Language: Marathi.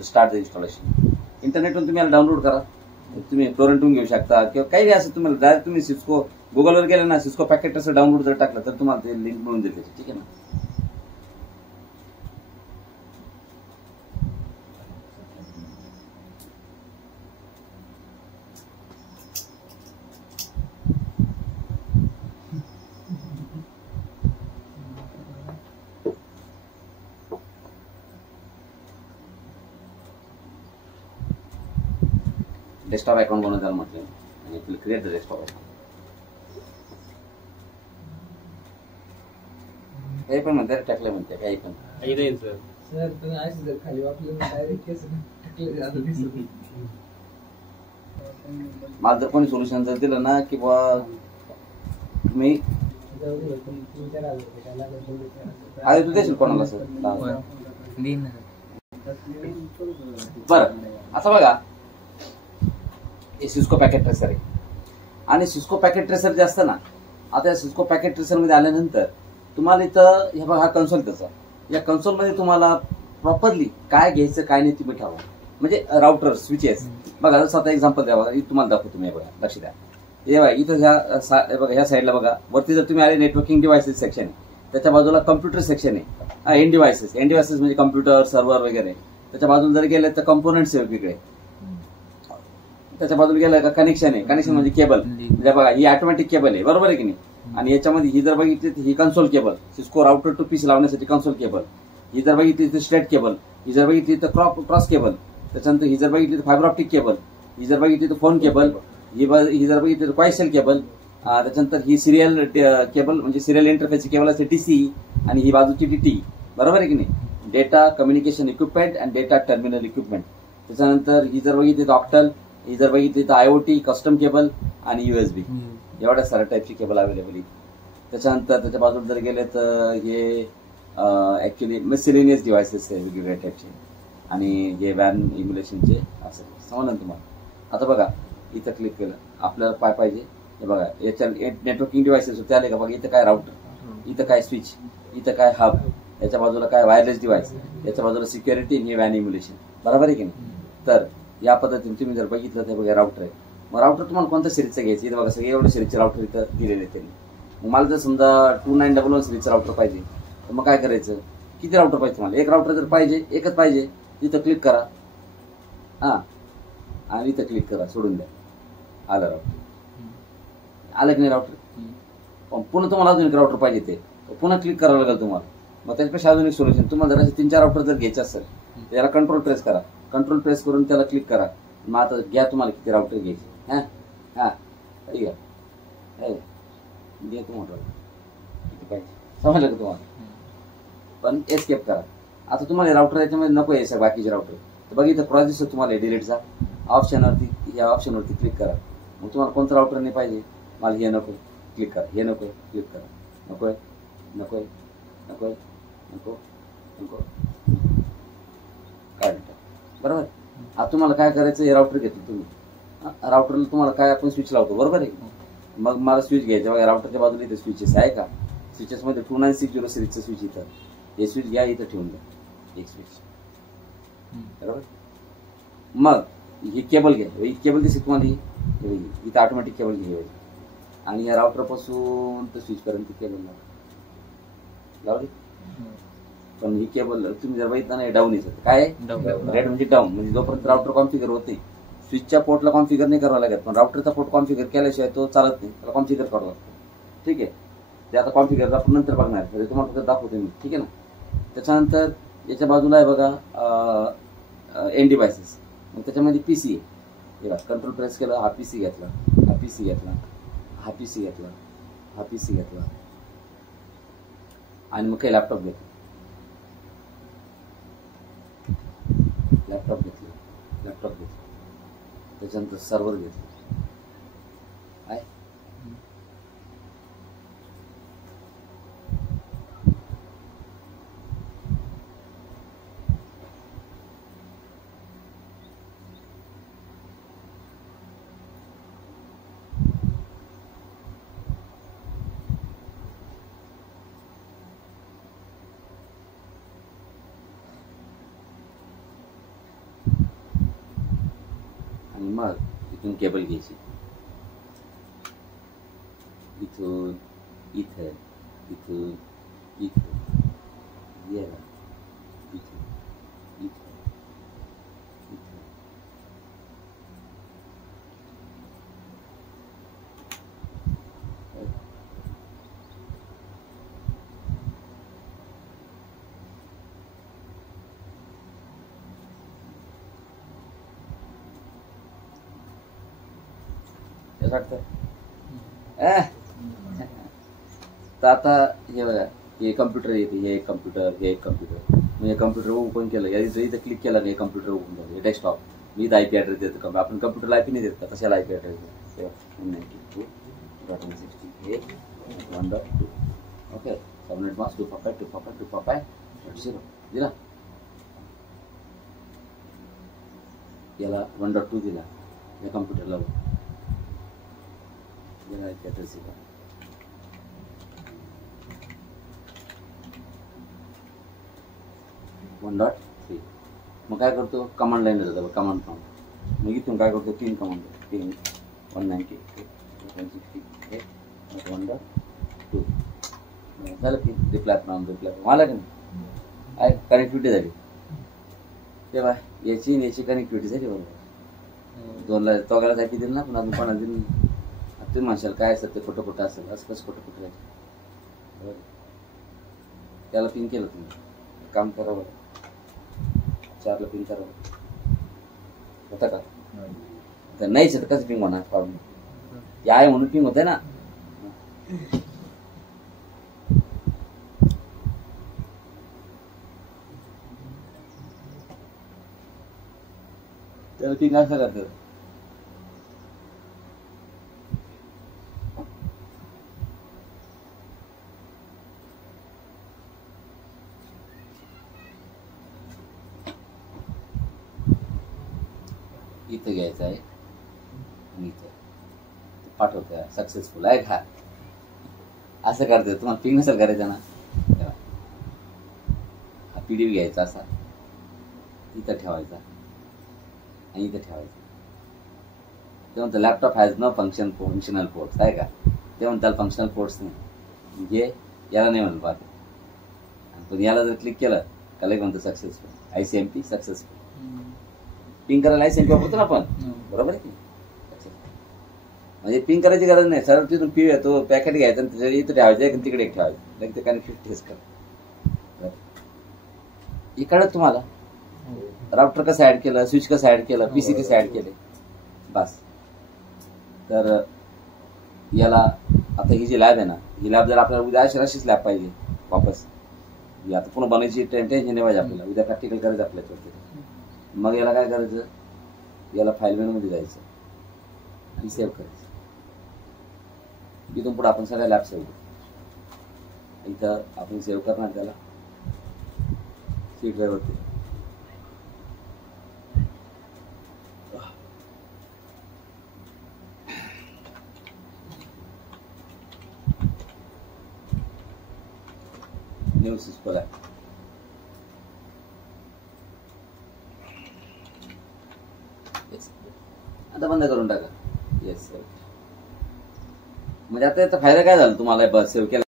Start the installation. इंटरनेटवरून तुम्ही याला डाउनलोड करा, तुम्ही टोरेंटून घेऊ शकता किंवा काही असं तुम्हाला डायरेक्ट तुम्ही सिस्को गुगलवर गेले ना, सिस्को पॅकेट असं डाउनलोड जर टाकलं तर तुम्हाला ते लिंक मिळून देते. ठीक आहे ना. डेस्कटॉप अकाउंट बनवायला म्हटलं आणि क्रिएट द डेस्कटॉप अकाउंट. काही पण म्हणते टाकले म्हणते काही पण सर तुम्ही अशी जर खाली वापरलं डायरेक्ट केस टाकले. मला जर कोणी सोल्युशन जर दिलं ना की बुवा तुम्ही अरे तू देशील कोणाला सर बरं. आता बघा हे सिस्को पॅकेट ट्रेसर आहे आणि सिस्को पॅकेट ट्रेसर जे असतं ना, आता या सिस्को पॅकेट ट्रेसर मध्ये आल्यानंतर तुम्हाला इथं हे बघा हा कन्सोल त्याचा, या कन्सोल मध्ये तुम्हाला प्रॉपरली काय घ्यायचं काय नाही तुम्ही ठरवा. म्हणजे राउटर स्विचेस बघा, जसं आता एक्झाम्पल द्या बघा, तुम्हाला दाखवतो तुम्ही बघा, लक्ष द्या. हे बघा इथं बघा ह्या साईडला बघा वरती जर तुम्ही आले नेटवर्किंग डिव्हायसेस सेक्शन आहे, त्याच्या बाजूला कम्प्युटर सेक्शन आहे. एन डिव्हायसेस म्हणजे कम्प्युटर सर्व्हर वगैरे. त्याच्या बाजूला जर गेले तर कंपोनेंट्स आहे वेगवेगळे. त्याच्या बाजूला गेलं का कनेक्शन आहे, कनेक्शन म्हणजे केबल. म्हणजे बघा ही ऑटोमॅटिक केबल आहे, बरोबर आहे की नाही. आणि याच्यामध्ये ही जर बघितली तर ही console cable, Cisco router two piece लावण्यासाठी कन्सोल केबल. ही जर बघितली तर स्ट्रेट केबल, ही जर बघितली तर क्रॉस केबल. त्याच्यानंतर ही जर बघितली तर फायबर ऑप्टिक केबल, ही जर बघितली तर फोन केबल, ही जर बघितली तर क्वायसेल केबल. त्याच्यानंतर ही सिरियल केबल म्हणजे सिरियल इंटरफेसची केबल असते टीसी, आणि ही बाजूची टीटी, बरोबर आहे की नाही. Data communication equipment and data terminal equipment. त्याच्यानंतर ही जर बघितली तर ऑक्टल, ही जर बघितली तर आयओटी कस्टम केबल आणि युएसबी. एवढ्या साऱ्या टाईपची केबल अवेलेबल आहे. त्याच्यानंतर त्याच्या बाजूला जर गेले तर हे ऍक्च्युली मिसलेनियस डिव्हायसेस आहे वेगवेगळ्या टाईपचे, आणि हे वॅन इम्युलेशनचे असं समजलं तुम्हाला. आता बघा इथं क्लिक केलं, आपल्याला काय पाहिजे हे बघा. याच्या नेटवर्किंग डिव्हायसेस होते आले का बघा. इथं काय राउटर, इथं काय स्विच, इथं काय हब, याच्या बाजूला काय वायरलेस डिव्हाइस, याच्या बाजूला सिक्युरिटी आणि हे वॅन इम्युलेशन, बरोबर आहे की नाही. तर या पद्धतीने तुम्ही जर बघितलं तर बघा राउटर आहे. मग राउटर तुम्हाला कोणत्या सिरीजचं घ्यायचं, इथं बघा सगळे एवढे सिरीजचे राउटर इथं दिलेले त्यांनी. मग मला जर समजा 2911 सिरीजचं राउटर पाहिजे तर मग काय करायचं, किती राउटर पाहिजे तुम्हाला. एक राउटर जर पाहिजे, एकच पाहिजे, इथं क्लिक करा. हां, आणि इथं क्लिक करा, सोडून द्या. आलं राउटर, आलं की नाही राउटर. पुन्हा तुम्हाला अजून एक राउटर पाहिजे ते पुन्हा क्लिक करावं लागेल तुम्हाला. मग त्याच्यापेक्षा अजून एक सोल्युशन, तुम्हाला जर असे 3-4 राउटर जर घ्यायचे असेल त्याला कंट्रोल प्रेस करा, कंट्रोल प्रेस करून त्याला क्लिक करा. मग आता घ्या तुम्हाला किती राउटर घ्यायचे. हां हां ठीक आहे, घ्या तुम्हाला किती पाहिजे, समजलं का तुम्हाला. पण एस्केप करा. आता तुम्हाला राउटर याच्यामध्ये नको आहे सर बाकीचे राउटर, तर बघा इथं क्रॉस दिसतो तुम्हाला डिलीटचा ऑप्शनवरती, या ऑप्शनवरती क्लिक करा. मग तुम्हाला कोणतं राउटर नाही पाहिजे, मला हे नको, क्लिक करा. हे नको, क्लिक करा. नको नको नको नको नको काय बरोबर. आता तुम्हाला काय करायचं, हे राउटर घेतलं तुम्ही, राउटरला तुम्हाला काय आपण स्विच लावतो, बरोबर आहे. मग मला स्विच घ्यायचं बघा, राउटरच्या बाजूला इथे स्विचेस आहे का, स्विचेसमध्ये 2960 सिरीजचं स्विच इथं, हे स्विच घ्या, इथं ठेवून द्या एक स्विच, बरोबर. मग ही केबल घ्या, ही केबल दिसते तुम्हाला, ही इथं ऑटोमॅटिक केबल घ्यावी, आणि या राउटरपासून तर स्विचपर्यंत केबल लावली. पण ही केबल तुम्ही जर बघितलं ना, डाऊन येतं. काय रेड म्हणजे डाऊन, म्हणजे जोपर्यंत राउटर कॉन्फिगर होते, स्विचच्या पोर्टला कॉन्फिगर नाही करावं लागत, पण राउटरचा पोर्ट कॉन्फिगर केल्याशिवाय तो चालत नाही, त्याला कॉन्फिगर करावं लागतं. ठीक आहे, ते आता कॉन्फिगर आपण नंतर बघणार, तुम्हाला फक्त दाखवतो मी. ठीक आहे ना. त्याच्यानंतर याच्या बाजूला आहे बघा एन डिव्हायसेस, मग त्याच्यामध्ये पीसी आहे. हे बघा कंट्रोल प्रेस केलं, हा पीसी घेतला, हा पीसी घेतला, हा पीसी घेतला, हा पीसी घेतला, आणि मग काही लॅपटॉप घेतला, लॅपटॉप घेतला, त्याच्यानंतर सर्व्हर घेतलं. काय इथून केबल घ्यायची, इथून इथं, इथून इथं, याला इथून इथं, इथं, असं वाटतं. तर आता हे बघा, हे कम्प्युटर येते, हे एक कम्प्युटर, हे एक कम्प्युटर. मी कम्प्युटर ओपन केलं, इथं क्लिक केलं नाही, कम्प्युटर ओपन झालं, हे डेस्कटॉप. मी इथं आयपी ॲड्रेस देतो का? आपण कम्प्युटरला आयपी नाही देत का? तशाला आयपी ॲड्रेस देतो. 192.168.1.2. ओके, सबनेट मास्क 255.255.255.0 दिला. याला 1.2 दिला, या कम्प्युटरला याला आयपी ॲड्रेस दिला. .3. मग काय करतो, कमांड लाईन जातो, कमांड प्रॉम्प्ट. मग इथून काय करतो, 3 कमांड, 3 192.168.1.2 झालं की रिप्लाय प्रॉम्प्ट, रिप्लाय मला की नाही कनेक्टिव्हिटी झाली तेव्हा याची कनेक्टिव्हिटी झाली बरोबर. 2ला तोगायला आयपी दिली ना, पण अजून कोणाला दिली नाही. तुम्ही म्हणशाल काय असेल ते खोटं खोटं असेल, असं कसं खोटं खोटं राहील. त्याला पिन केलं तुम्ही, काम करावं, 4ला पिन करावं होतं का? तर नाहीच तर कसं पिंग होणार? प्रॉब्लेम ते आहे म्हणून पिंग होतंय ना. त्याला पिंग असं करतात. इथं घ्यायचं आहे आणि इथं पाठवतोय, सक्सेसफुल आहे का? असं करतोय. तुम्हाला पिंग नसेल करायचं ना, हा पीडीएफ घ्यायचा, असा इथं ठेवायचा आणि इथं ठेवायचा. ते म्हणतं laptop has no functional ports आहे का? ते म्हणतात त्याला फंक्शनल पोर्ट्स नाही, म्हणजे याला नाही म्हणून पाहते. पण याला जर क्लिक केलं त्याला म्हणतं सक्सेसफुल, ICMP सक्सेसफुल. पिंग करायला ICMP वापरतो ना आपण, बरोबर आहे की? म्हणजे पिंग करायची गरज नाही, सरळ तिथून पी येतो, पॅकेट घ्यायचं आणि त्याच्या इथं ठेवायचं, एक तिकडे एक ठेवायचं, लगेच ते कनेक्टिव्हिटी टेस्ट कर. इकडं तुम्हाला राउटर कसं ऍड केलं, स्विच कसं ऍड केलं, PC कसं ऍड केले, बस. तर याला आता ही जी लॅब आहे ना, ही लॅब जर आपल्याला उद्या अशीच लॅब पाहिजे वापस, आता पुन्हा बनायची टेन्शन नाही पाहिजे आपल्याला, उद्या प्रॅक्टिकल करायचं आपल्याला. मग याला काय करायचं, याला फाईल मेनूमध्ये जायचं आणि सेव्ह करायचं. इथून पुढे आपण सगळ्या लॅब सेव्ह करू. इथं आपण सेव्ह करणार त्याला सी ड्राईव्हवरती. New Cisco lab. आता बंद करून टाका. येस, म्हणजे आता याचा फायदा काय झाला तुम्हाला सेव्ह केला.